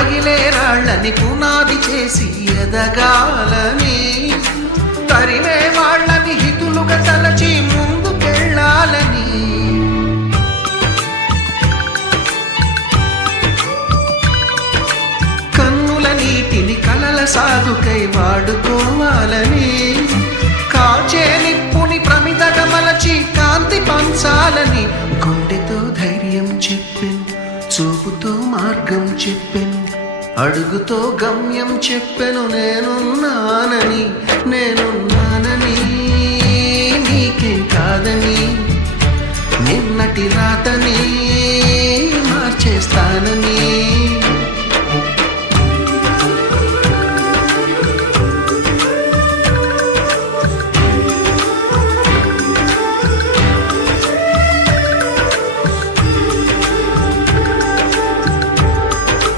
పగిలే రాళ్ళని పునాది చేసి ఎదగాలని, తరిమే వాళ్ళని హితులుగా తలచి ముందుకెళ్ళాలని, కన్నుల నీటిని కలల సాగుకై వాడుకోవాలని, కాచే నిప్పుని ప్రమిదగా మలచి కాంతి పంచాలని, గుండెతో ధైర్యం చెప్పెను, చూపుతో మార్గం చెప్పెను, అడుగుతో గమ్యం చెప్పెను. నేనున్నానని నీకేం కాదని, నిన్నటి రాతని మార్చేస్తానని.